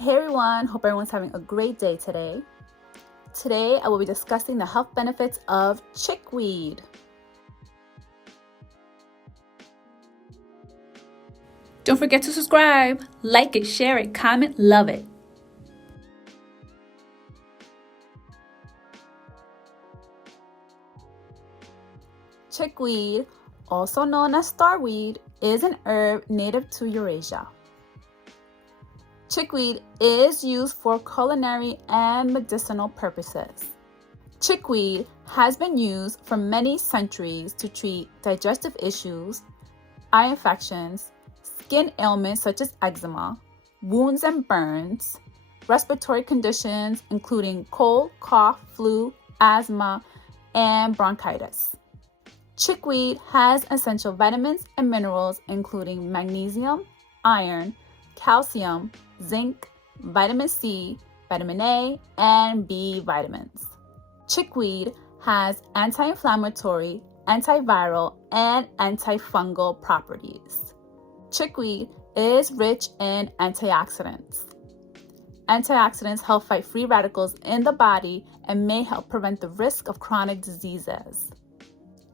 Hey everyone, hope everyone's having a great day today. Today I will be discussing the health benefits of chickweed. Don't forget to subscribe, like it, share it, comment, love it. Chickweed, also known as starweed, is an herb native to Eurasia. Chickweed is used for culinary and medicinal purposes. Chickweed has been used for many centuries to treat digestive issues, eye infections, skin ailments such as eczema, wounds and burns, respiratory conditions including cold, cough, flu, asthma, and bronchitis. Chickweed has essential vitamins and minerals including magnesium, iron, calcium, zinc, vitamin C, vitamin A, and B vitamins. Chickweed has anti-inflammatory, antiviral, and antifungal properties. Chickweed is rich in antioxidants. Antioxidants help fight free radicals in the body and may help prevent the risk of chronic diseases.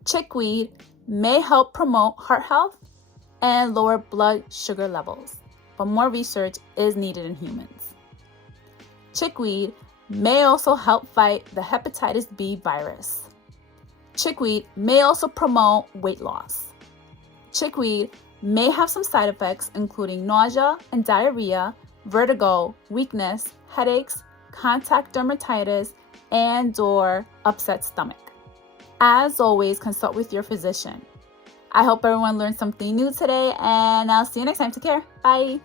Chickweed may help promote heart health and lower blood sugar levels, but more research is needed in humans. Chickweed may also help fight the hepatitis B virus. Chickweed may also promote weight loss. Chickweed may have some side effects including nausea and diarrhea, vertigo, weakness, headaches, contact dermatitis, and/or upset stomach. As always, consult with your physician. I hope everyone learned something new today, and I'll see you next time. Take care. Bye.